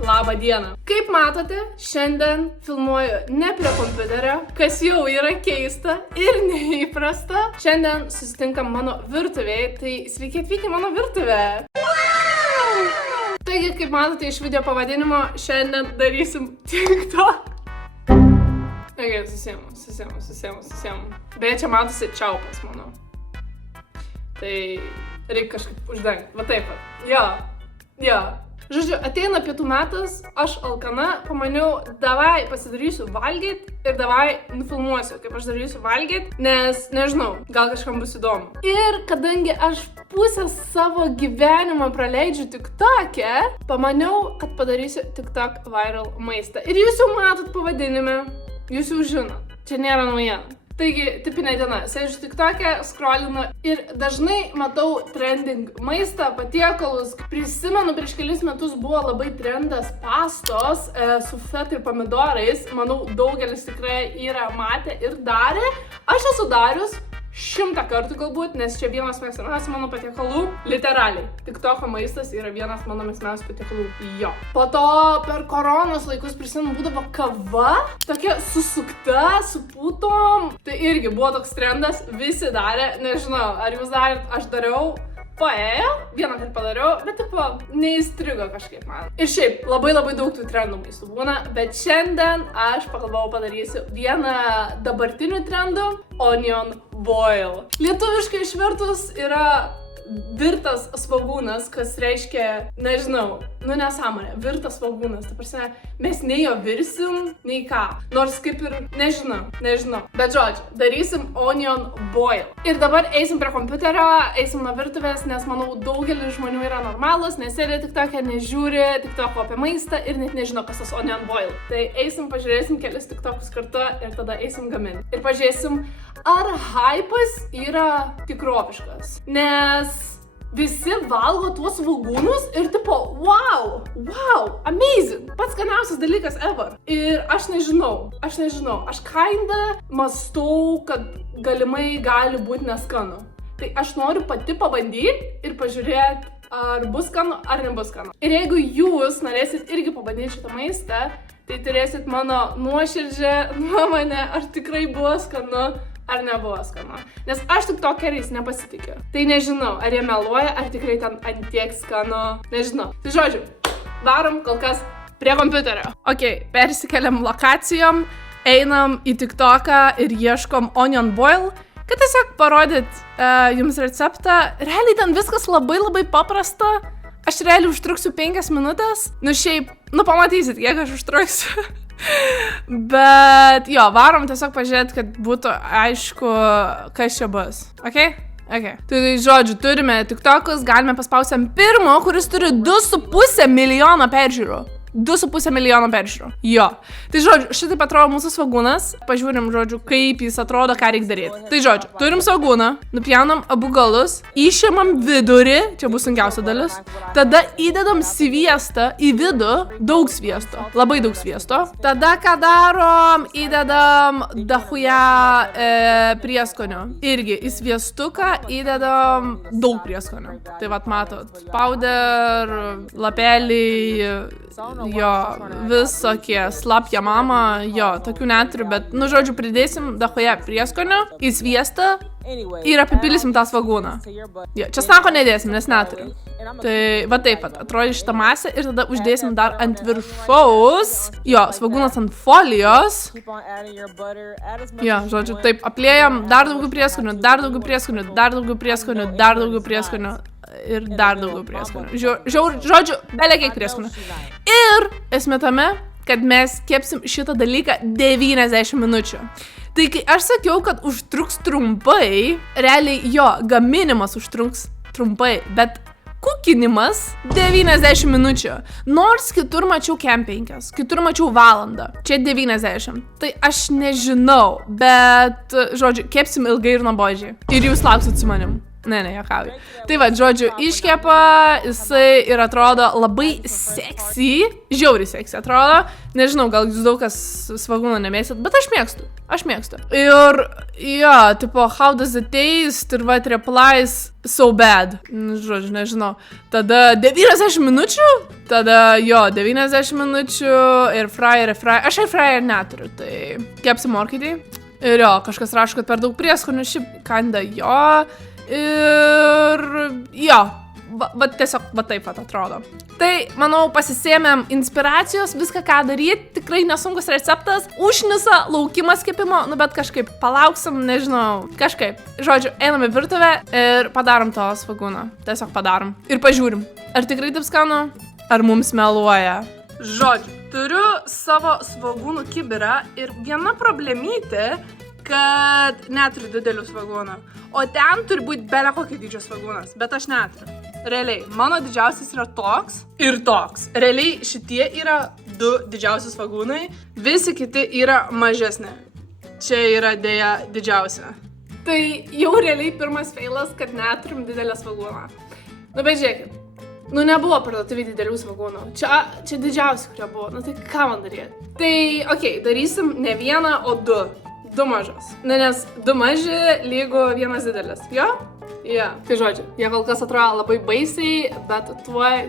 Labą dieną. Kaip matote, šiandien filmuoju ne prie kompiuterio, kas jau yra keista ir neįprasta. Šiandien susitinkam mano virtuvėje, tai sveiki atvykę mano virtuvę. Taigi, kaip matote iš video pavadinimo, šiandien darysim TikTok. Taigi, susiemu. Beje, čia matosi čiaupas mano. Tai reikia kažkaip uždengti. Va taip pat. Jo. Žodžiu, ateina pietų metas, aš alkana, pamaniau, davai pasidarysiu valgyt ir davai nufilmuosiu, kaip aš darysiu valgyt, nes nežinau, gal kažkam bus įdomu. Ir kadangi aš pusę savo gyvenimą praleidžiu TikTok'e, pamaniau, kad padarysiu TikTok viral maistą. Ir jūs jau matot pavadinime, jūs jau žinot, čia nėra naujiena. Taigi, tipinė diena, sėdžiu TikTok'e, scrollinu ir dažnai matau trending maistą, patiekalus. Prisimenu, prieš kelis metus buvo labai trendas pastos su feta ir pomidorais. Manau, daugelis tikrai yra matę ir darė. Aš esu darius 100 kartų galbūt, nes čia vienas mėgstamiausių mano patiekalų. Literaliai, TikToko maistas yra vienas mano mėgstamiausių patiekalų. Jo. Po to per koronos laikus prisimenu, būdavo kava, tokia susukta, su putom. Tai irgi buvo toks trendas, visi darė, nežinau, ar jūs darėt, aš dariau. Paėjo, vieną kartą padariau, bet tipo, neįstrigo kažkaip man. Ir šiaip, labai daug tų trendų maistų būna, bet šiandien aš pagalvojau padarysiu vieną dabartinių trendų – onion boil. Lietuviškai išvertus yra virtas svogūnas, kas reiškia, nežinau, nesąmonė, virtas svogūnas. Ta prasme, mes nei jo virsim, nei ką. Nors kaip ir nežinau. Bet žodžiu, darysim onion boil. Ir dabar eisim prie kompiuterio, eisim nuo virtuvės, nes manau daugelis žmonių yra normalus, nesėdė TikTok'e, nežiūri TikTok'o apie maistą ir net nežino, kas tas onion boil. Tai eisim, pažiūrėsim kelis TikTok'us kartu ir tada eisim gaminti. Ir pažiūrėsim, ar hypas yra tikroviškas. Nes visi valgo tuos svogūnus ir tipo, wow, amazing, pats skaniausias dalykas ever. Ir aš nežinau, aš kinda mąstau, kad galimai gali būti neskanu. Tai aš noriu pati pabandyti ir pažiūrėti, ar bus skanu, ar nebus skanu. Ir jeigu jūs norėsit irgi pabandyti šitą maistą, tai turėsit mano nuoširdžią nuomonę, ar tikrai buvo skanu, ar nebuvo skanu. Nes aš tiktokeriais nepasitikiu. Tai nežinau, ar jie meluoja, ar tikrai ten antiek skanu. Nežinau. Tai žodžiu, varom kol kas prie kompiuterio. Ok, persikeliam lokacijom, einam į TikToką ir ieškom onion boil, kad tiesiog parodyt jums receptą. Realiai ten viskas labai paprasta. Aš realiai užtruksiu 5 minutės. Šiaip, pamatysit, kiek aš užtruksiu. Bet jo, varom tiesiog pažiūrėti, kad būtų aišku, kas čia bus. Ok? Tai žodžiu, turime TikTokus, galime paspausti ant pirmo, kuris turi 2,5 milijono peržiūrų. 2,5 milijono peržiūrų. Jo. Tai žodžiu, šitaip atrodo mūsų svogūnas. Pažiūrim, žodžiu, kaip jis atrodo, ką reikia daryti. Tai žodžiu, turim svogūną, nupjaunam abu galus, išimam vidurį, čia bus sunkiausia dalis. Tada įdedam sviestą į vidų, daug sviesto, labai daug sviesto. Tada ką darom, įdedam dahuja prieskonio. Irgi į sviestuką įdedam daug prieskonio. Tai vat matot, powder, lapeliai, jo, visokie, slapja mama, jo, tokių neturiu, bet, žodžiu, pridėsim dahoje prieskonio į sviestą ir apipildysim tą svogūną. Jo, česnako nedėsim, nes neturiu. Tai va taip pat, atrodė šitą masę ir tada uždėsim dar ant viršaus, jo, svogūnas ant folijos. Jo, žodžiu, taip, apliejam dar daugiau prieskonių, dar daugiau prieskonių, dar daugiau prieskonių, dar daugiau prieskonių. Ir dar daugiau prieskonių. Žodžiu, belekiek prieskonių. Ir esmė tame, kad mes kepsim šitą dalyką 90 minučių. Tai kai aš sakiau, kad užtruks trumpai, realiai jo, gaminimas užtruks trumpai, bet kukinimas 90 minučių. Nors kitur mačiau kem 5, kitur mačiau valandą. Čia 90. Tai aš nežinau, bet, žodžiu, kepsim ilgai ir nuobodžiai. Ir jūs lauksit su manim. Ne, juokauju. Tai va, žodžiu, iškepa, jisai ir atrodo labai seksy, žiauriai seksy atrodo. Nežinau, gal jūs daug kas svogūno nemėgstat, bet aš mėgstu. Ir, jo, tipo, how does it taste, ir va, replies so bad. Žodžiu, nežinau. Tada 90 minučių? Tada jo, 90 minučių ir fryer. Aš fryer neturiu, tai kepsi morkytį. Ir jo, kažkas rašo, kad per daug prieskonių, šiaip kanda jo. Ir jo, va tiesiog va taip pat atrodo. Tai, manau, pasisėmėm inspiracijos, viską ką daryti, tikrai nesunkus receptas, užnisa laukimas kepimo, nu bet kažkaip palauksim, nežinau, kažkaip. Žodžiu, einam į virtuvę ir padarom to svagūną. Tiesiog padarom. Ir pažiūrim, ar tikrai taip skanu, ar mums meluoja. Žodžiu, turiu savo svagūnų kibirą ir viena problemytė, kad neturiu didelių svagūnų. O ten turi būti belė kokio dydžio svagūnas, bet aš neturiu. Realiai, mano didžiausias yra toks ir toks. Realiai šitie yra 2 didžiausi svagūnai, visi kiti yra mažesni. Čia yra dėja didžiausia. Tai jau realiai pirmas feilas, kad neturim didelę svagūną. Nu bet žiūrėkit. Nu, nebuvo parduotuvėj didelių svagūnų. Čia didžiausi, kurie buvo. Nu, tai ką man daryti? Tai, okei, darysim ne vieną, o 2. 2 mažos. Nes 2 maži lygu 1 didelis. Jo? Jo. Tai žodžiu, jie kol kas atrodo labai baisiai, bet tuoj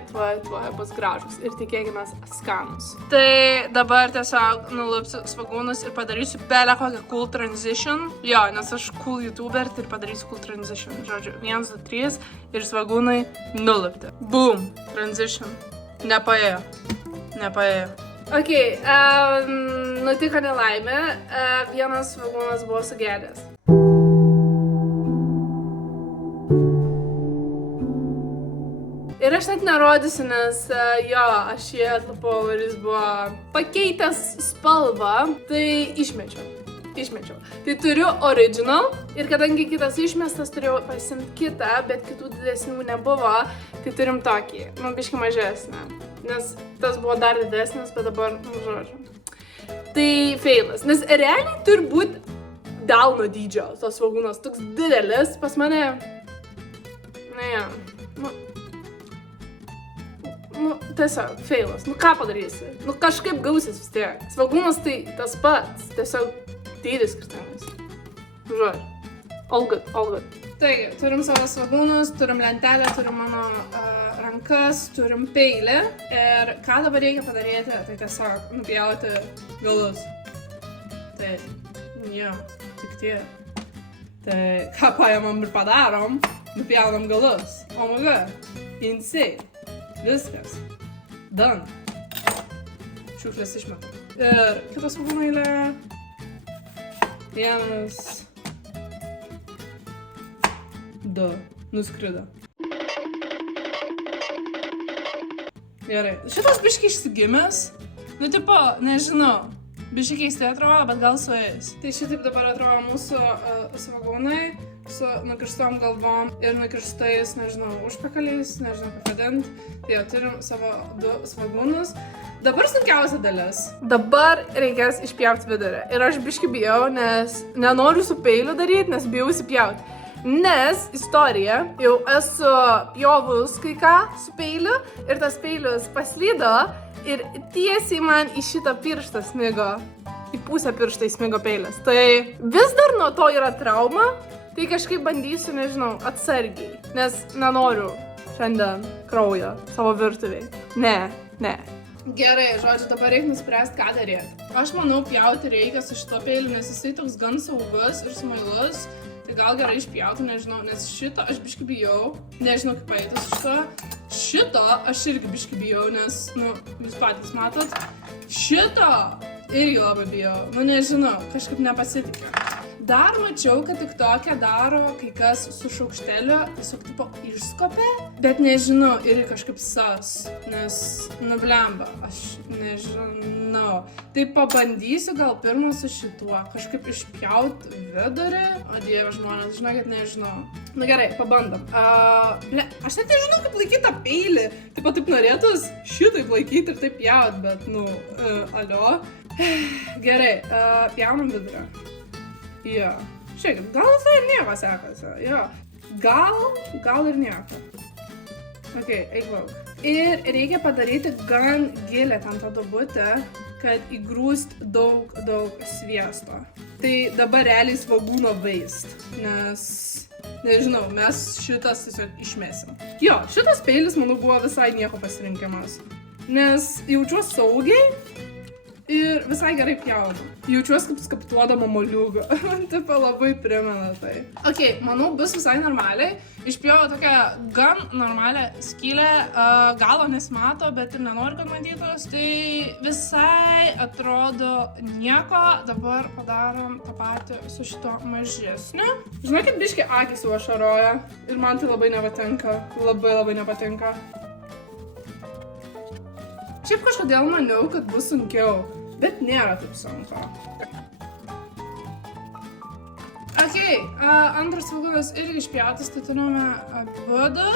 bus gražus. Ir tikėkimės skanus. Tai dabar tiesiog nulupsiu svagūnus ir padarysiu belę kokią cool transition. Jo, nes aš cool youtuber, tai ir padarysiu cool transition. Žodžiu, 1, 2, 3 ir svagūnai nulupti. Boom. Transition. Nepaėjo. Okay, nutiko nelaimė. Vienas svagūnas buvo sugedęs. Ir aš net nerodysiu, nes jo, aš jį atlapau ir jis buvo pakeitęs spalvą, tai išmečiau. Tai turiu original ir kadangi kitas išmestas, turėjau pasimti kitą, bet kitų didesnių nebuvo, tai turim tokį, nu, biškį mažesnę, nes tas buvo dar didesnis, bet dabar, nu, žodžiu. Tai feilas, nes realiai turi būti delno dydžio tos svagūnos, toks didelis, pas mane, nu, tiesiog, feilas. Nu, ką padarysi? Nu, kažkaip gausis vis tiek. Svagūnas tai tas pats, tiesiog dydis skirtingas. Žodžiu. All good. Taigi, turim savo svagūnus, turim lentelę, turim mano rankas, turim peilį. Ir ką dabar reikia padaryti, tai tiesiog nupjauti galus. Tai, jo, tik tiek. Tai, ką paėmam ir padarom, nupjaunam galus. Oh my god, insane. Viskas. Done. Šiukšlės išmetam. Ir kitos svagūnų eilė. 1, 2. Nuskrido. Gerai. Šitas biškiai išsigimęs. Nu, tipo, nežinau. Biškiai keistai atrodo, bet gal suėjus. Tai šitaip dabar atrodo mūsų svagūnai. Su nukirstom galvom ir nukirstais, nežinau, užpakaliais, nežinau kaip vadinti. Tai jau turim savo 2 svagūnus. Dabar sunkiausia dalis. Dabar reikės išpjauti vidurį. Ir aš biškį bijau, nes nenoriu su peiliu daryti, nes bijau įsipjauti. Nes istorija, jau esu pjovus kai ką su peiliu ir tas peilius paslydo ir tiesiai man į šitą pirštą smigo. Į pusę pirštą įsmigo peilis. Tai vis dar nuo to yra trauma. Tai kažkaip bandysiu, nežinau, atsargiai, nes nenoriu šiandien kraujo savo virtuviai. Ne. Gerai, žodžiu, dabar reikia nuspręsti, ką daryti. Aš manau, pjauti reikia su šito peiliu, nes jisai toks gan saugus ir smailus. Tai gal gerai išpjauti, nežinau, nes šito aš biškį bijau. Nežinau, kaip paėti su šito. Šito aš irgi biškį bijau, nes, nu, jūs patys matot. Šito irgi labai bijau. Nu, nežinau, kažkaip nepasitikiu. Dar mačiau, kad tik tokia daro kai kas su šaukšteliu, tiesiog tipo išskopė, bet nežinau, ir kažkaip sas, nes nublemba, aš nežinau. Tai pabandysiu gal pirmą su šituo, kažkaip išpjaut vidurį, o dieve žmonės, žinokit, nežinau. Na gerai, pabandom. Aš net nežinau, kaip laikyti tą peilį, taip norėtus šitaip laikyti ir taip pjaut, bet, nu, alio. Gerai, pjaunam vidurį. Jo. Žiūrėkit, gal visai ir nieko sekasi. Jo. Gal ir nieko. Ok, eik lauk. Ir reikia padaryti gan gilę ten tą duobutę, kad įgrūst daug sviesto. Tai dabar realiai svagūno waste, nes, nežinau, mes šitas tiesiog išmesim. Jo, šitas peilis, manau, buvo visai nieko pasirinkimas. nes jaučiuosi saugiai ir visai gerai pjaunu. Jaučiuosi kaip skaptuodama moliūgą. Man tipo labai primena tai. Ok, manau, bus visai normaliai. Išpjovau tokią gan normalią skylę. Galo nesimato, bet ir nenoriu, kad matytos. Tai visai atrodo nieko. Dabar padarom tą patį su šito mažesniu. Žinokit, biški akis jau ašaroja. Ir man tai labai nepatinka. Labai nepatinka. Šiaip kažkodėl maniau, kad bus sunkiau, bet nėra taip sunku. Ok, antras svogūnas irgi išpjautas, tai turime abudu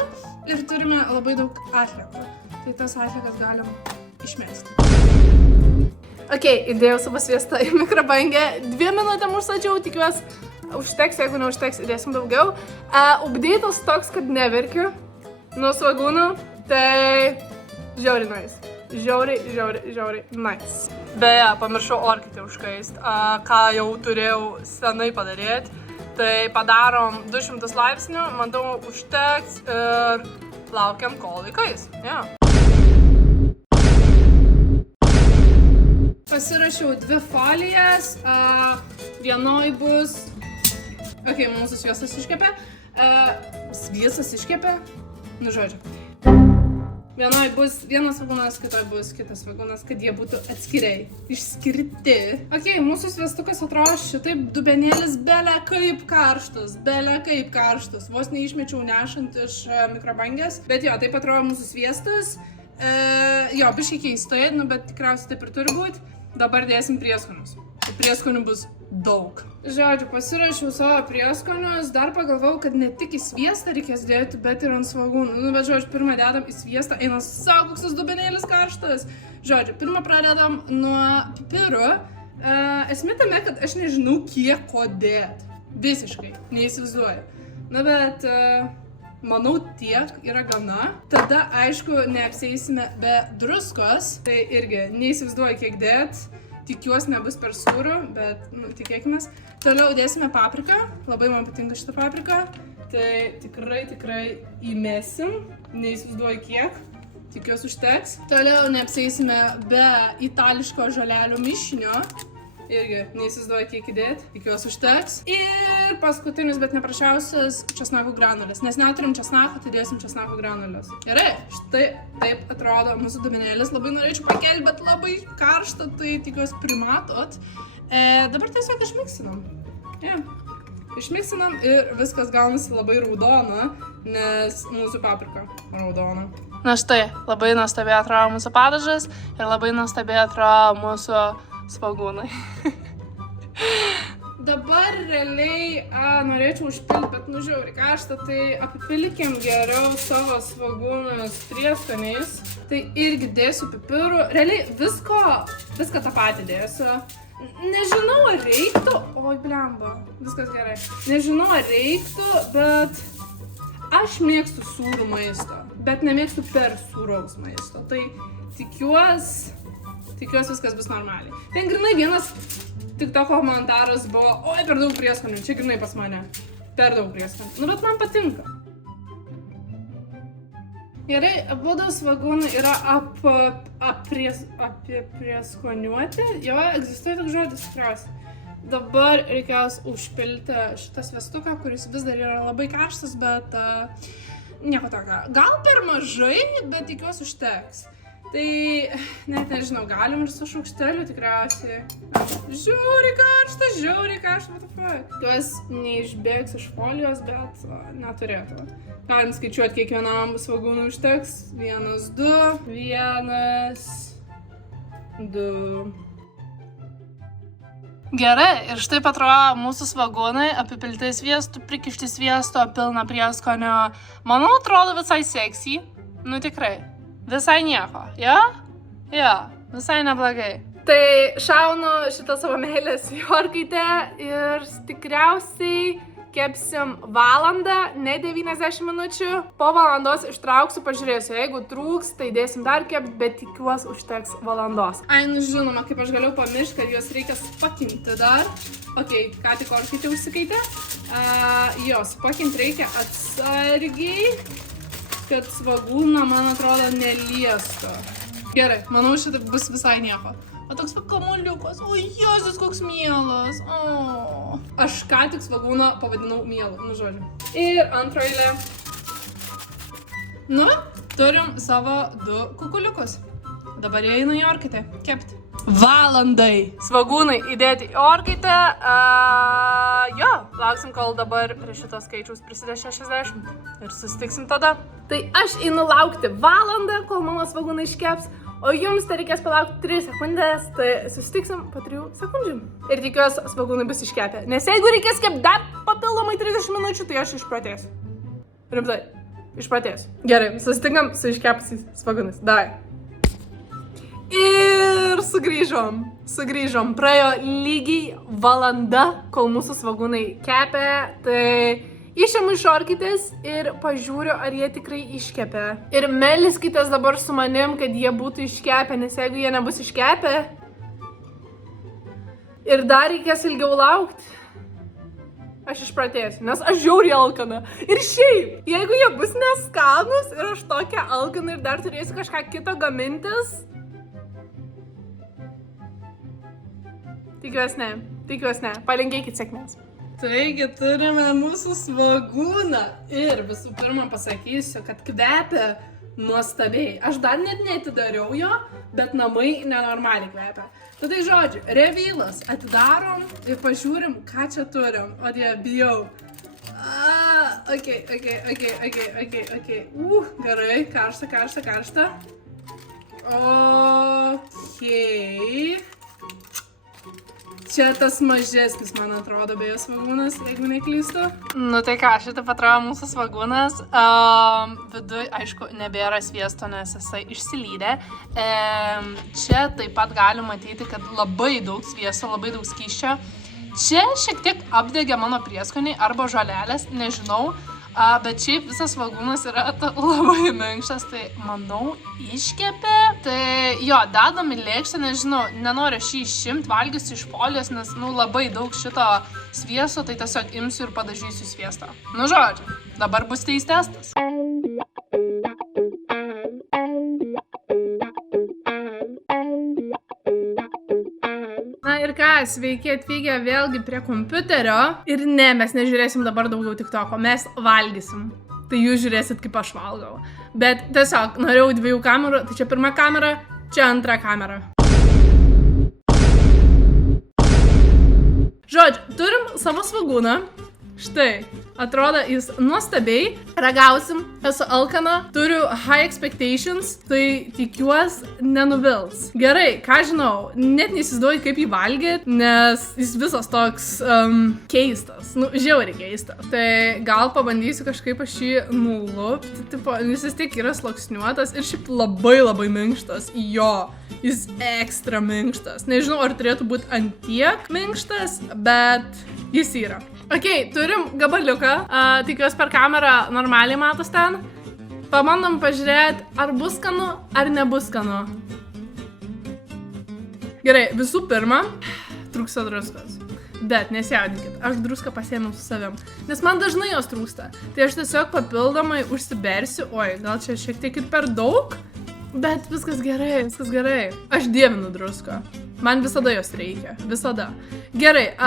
ir turime labai daug atliekų. Tai tas atliekas galim išmesti. Ok, įdėjau savo sviestą į mikrobangę. 2 minutėm užsadžiau, tikiuosi užteks, jeigu neužteks, įdėsim daugiau. Update'as toks, kad neverkiu nuo svogūnų, tai žiauriai nice. Žiauriai nice. Beje, pamiršau orkaitę užkaist, ką jau turėjau senai padaryti. Tai padarom 200 laipsnių, manau užteks ir laukiam kol įkais. Yeah. Pasirašiau 2 folijas, vienoj bus... Ok, mūsų sviestas iškepė. Sviestas iškepė? Nu, žodžiu. Vienoj bus vienas svogūnas, kitoj bus kitas svogūnas, kad jie būtų atskiriai, išskirti. Ok, mūsų sviestukas atrodo šitaip, dubenėlis bele kaip karštas, Vos neišmečiau nešant iš mikrobangės. Bet jo, taip atrodo mūsų sviestas. Jo, biškai keistai, nu, bet tikriausiai taip ir turi būti. Dabar dėsim prieskonius. Prieskonių bus daug. Žodžiu, pasirašiau savo prieskonius, dar pagalvojau, kad ne tik į sviestą reikės dėti, bet ir ant svogūnų. Nu, bet žodžiu, pirmą dedam į sviestą, eina sako, koks tas dubenėlis karštas. Žodžiu, pirmą pradedam nuo pipirų. Esmė tame, kad aš nežinau, kiek ko dėti. Visiškai, neįsivaizduoju. Na, bet manau, tiek yra gana. Tada, aišku, neapsieisime be druskos. Tai irgi neįsivaizduoju, kiek dėti. Tikiuosi nebus per sūru, bet tikėkimės. Toliau dėsime papriką. Labai man patinka šitą papriką. Tai tikrai įmesim. Neįsivaizduoju kiek. Tikiuosi užteks. Toliau neapsieisime be itališko žolelių mišinio. Irgi neįsivaizduoju kiek įdėti. Tikiuosi užteks. Ir paskutinis, bet neprašiausias, česnako granulės. Nes neturim česnako, tai dėsim česnako granulės. Gerai, štai taip atrodo mūsų dubenėlis. Labai norėčiau pakelti, bet labai karšta, tai tikiuosi primatot. Dabar tiesiog išmiksinam. Išmiksinam ir viskas gaunasi labai raudona, nes mūsų paprika raudona. Na štai, labai nuostabiai atrodo mūsų padažas ir labai nuostabiai atrodo mūsų svogūnai. Dabar realiai norėčiau užpilti, bet žiauriai karšta, tai apipilkim geriau savo svogūnus prieskoniais. Tai irgi dėsiu pipirų. Realiai viską tą patį dėsiu. Nežinau, ar reiktų... Oi, blemba, viskas gerai. Nežinau, ar reiktų, bet aš mėgstu sūrų maistą, bet nemėgstu per sūraus maisto. Tai tikiuosi viskas bus normaliai. Ten grinai vienas TikToko komentaras buvo, oi, per daug prieskonių, čia grinai pas mane. Per daug prieskonių. Nu, bet man patinka. Gerai, abudu svogūnai yra aprieskoniuoti. Jo, egzistuoja toks žodis tikriausiai. Dabar reikės užpilti šitą sviestuką, kuris vis dar yra labai karštas, bet nieko tokio. Gal per mažai, bet tikiuosi užteks. Tai, net nežinau, galim ir su šaukšteliu tikriausiai. Žiauriai karšta, what the fuck. Tikiuosi neišbėgs iš folijos, bet neturėtų. Galim skaičiuoti, kiekvienam svogūnui užteks. 1, 2, 1, 2. Gerai, ir štai atrodo mūsų svogūnai, apipilti sviestu, prikišti sviesto, pilna prieskonio. Manau, atrodo visai seksy. Nu tikrai. Visai nieko, jo? Jo, visai neblogai. Tai šaunu šitą savo meilės į orkaitę ir tikriausiai kepsim valandą, ne 90 minučių. Po valandos ištrauksiu, pažiūrėsiu, jeigu trūks, tai dėsim dar kept, bet tikiuosi užteks valandos. Ai, nu žinoma, kaip aš galėjau pamiršti, kad juos reikia spakinti dar. Ok, ką tik orkaitė užsikaitė. Jos spakinti reikia atsargiai, kad svogūną, man atrodo, neliestų. Gerai, manau, šitą bus visai nieko. O toks kamuoliukas. O, Jėzus, koks mielas. O. Aš ką tik svagūną pavadinau mielu, nu žodžiu. Ir antrą eilę. Nu, turim savo 2 kukuliukus. Dabar jie eina į orkaitę kepti. Valandai. Svagūnai įdėti į orkaitę. Jo, lauksim, kol dabar prie šitos skaičiaus prisidė 60. Ir susitiksim tada. Tai aš einu laukti valandą, kol mano svagūnai iškeps. O jums tai reikės palaukti 3 sekundės, tai susitiksim po 3 sekundžių. Ir tikiuosi, svagūnai bus iškepę. Nes jeigu reikės kepti dar papildomai 30 minučių, tai aš išprotėsiu. Rimtai, išprotėsiu. Gerai, susitinkam su iškepusiais svagūnais. Davai. Ir sugrįžom. Praėjo lygiai valanda, kol mūsų svagūnai kepė, tai išėmu iš orkaitės ir pažiūriu, ar jie tikrai iškepė. Ir meliskitės dabar su manim, kad jie būtų iškepę, nes jeigu jie nebus iškepę ir dar reikės ilgiau laukti, aš išpratėsiu, nes aš žiauriai alkana. Ir šiaip, jeigu jie bus neskanus ir aš tokia alkana ir dar turėsiu kažką kito gamintis, tikiuosi ne, palinkėkit sėkmės. Taigi turime mūsų svagūną ir visų pirma pasakysiu, kad kvepia nuostabiai. Aš dar net neatidariau jo, bet namai nenormaliai kvepia. Tada žodžiu, revylas, atidarom ir pažiūrim, ką čia turim. O die, bijau. Ok. Gerai, karšta. Ok. Čia tas mažesnis, man atrodo, beje svagūnas, jeigu neklystu. Nu tai ką, šitą atrodo mūsų svagūnas. Viduj, aišku, nebėra sviesto, nes jisai išsilydė. Čia taip pat gali matyti, kad labai daug sviesto, labai daug skysčio. Čia šiek tiek apdegė mano prieskoniai arba žolelės, nežinau. Bet šiaip visas svagūnas yra labai minkštas, tai manau iškepė. Tai jo, dedam į lėkštę, nežinau, nenoriu šį išimti, valgysiu iš folijos, nes labai daug šito sviesto, tai tiesiog imsiu ir padažysiu sviestą. Nu žodžiu, dabar bus teis testas. Ir ką, sveiki atvykę vėlgi prie kompiuterio. Ir ne, mes nežiūrėsim dabar daugiau TikToko, mes valgysim. Tai jūs žiūrėsit, kaip aš valgau. Bet tiesiog norėjau 2 kamerų, tai čia pirma kamera, čia antra kamera. Žodžiu, turim savo svagūną. Štai, atrodo jis nuostabiai. Ragausim, esu alkana, turiu high expectations, tai tikiuosi nenuvils. Gerai, ką žinau, net neįsivaizduoju, kaip jį valgyt, nes jis visas toks keistas, žiauriai keistas. Tai gal pabandysiu kažkaip aš jį nulupti, tipo, jis vis tiek yra sluoksniuotas ir šiaip labai minkštas. Jo, jis ekstra minkštas. Nežinau, ar turėtų būti antiek minkštas, bet jis yra. Ok, turim gabaliuką, tikiuosi per kamerą normaliai matos ten. Pabandom pažiūrėti, ar bus skanu, ar nebus skanu. Gerai, visų pirma, trūksta druskos. Bet nesijaudinkit, aš druską pasiėmiau su savim, nes man dažnai jos trūksta. Tai aš tiesiog papildomai užsibersiu, oi, gal čia šiek tiek ir per daug, bet viskas gerai. Aš dievinu druską. Man visada jos reikia, visada. Gerai,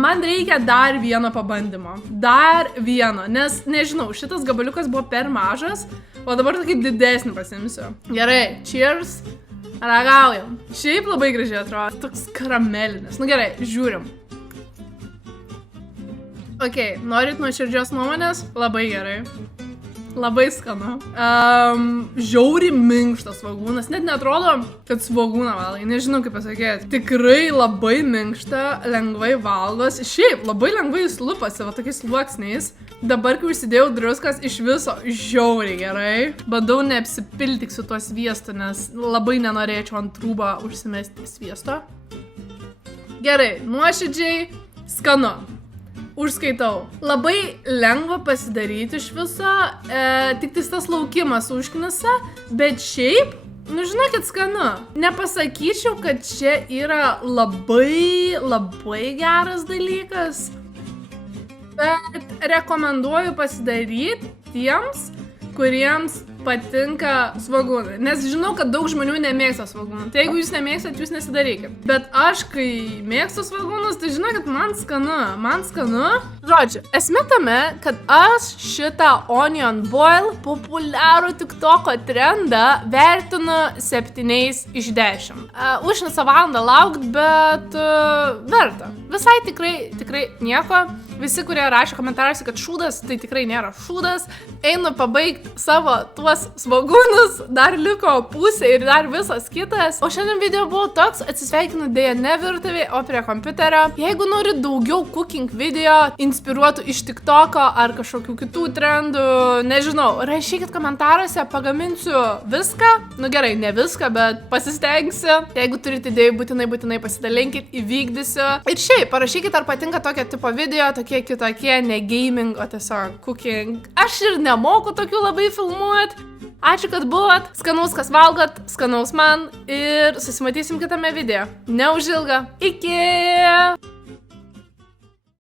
man reikia dar vieno pabandymo. Dar vieno, nes nežinau, šitas gabaliukas buvo per mažas, o dabar tokį didesnį pasimsiu. Gerai, cheers, ragaujam. Šiaip labai gražiai atrodo, toks karamelinis. Nu gerai, žiūrim. Ok, norit nuoširdžios nuomonės? Labai gerai. Labai skanu. Žiauriai minkštas svagūnas. Net neatrodo, kad svagūną valgai. Nežinau, kaip pasakėti. Tikrai labai minkšta, lengvai valgos. Šiaip, labai lengvai jis lupasi, va tokiais sluoksniais. Dabar, kai užsidėjau druskas, iš viso žiauriai gerai. Bandau neapsipilti su tuo sviestu, nes labai nenorėčiau ant trūbą užsimesti sviesto. Gerai, nuoširdžiai skanu. Užskaitau. Labai lengva pasidaryti iš viso, tik tas laukimas užknisa, bet šiaip, žinokit, skanu. Nepasakyčiau, kad čia yra labai geras dalykas, bet rekomenduoju pasidaryti tiems, kuriems patinka svogūnai. Nes žinau, kad daug žmonių nemėgsta svogūnų. Tai jeigu jūs nemėgstat, jūs nesidarykit. Bet aš, kai mėgstu svogūnus, tai žinokit, man skanu. Žodžiu, esmė tame, kad aš šitą onion boil populiarų TikToko trendą vertinu 7 iš 10. Užknisa valandą laukt, bet verta. Visai tikrai nieko. Visi, kurie rašė komentaruose, kad šūdas, tai tikrai nėra šūdas. Einu pabaigti savo tuos svogūnus, dar liko pusė ir dar visas kitas. O šiandien video buvo toks, atsisveikinu dėja ne virtuvėje, o prie kompiuterio. Jeigu nori daugiau cooking video, inspiruotų iš TikToko ar kažkokių kitų trendų, nežinau, rašykit komentaruose, pagaminsiu viską. Nu gerai, ne viską, bet pasistengsiu. Jeigu turite idėjų, būtinai pasidalinkit, įvykdysiu. Ir šiaip, parašykit, ar patinka tokio tipo video, tokie kitokie, ne gaming, o tiesiog cooking. Aš ir nemoku tokių labai filmuoti. Ačiū, kad buvot. Skanaus, kas valgot, skanaus man ir susimatysim kitame video. Neužilga. Iki!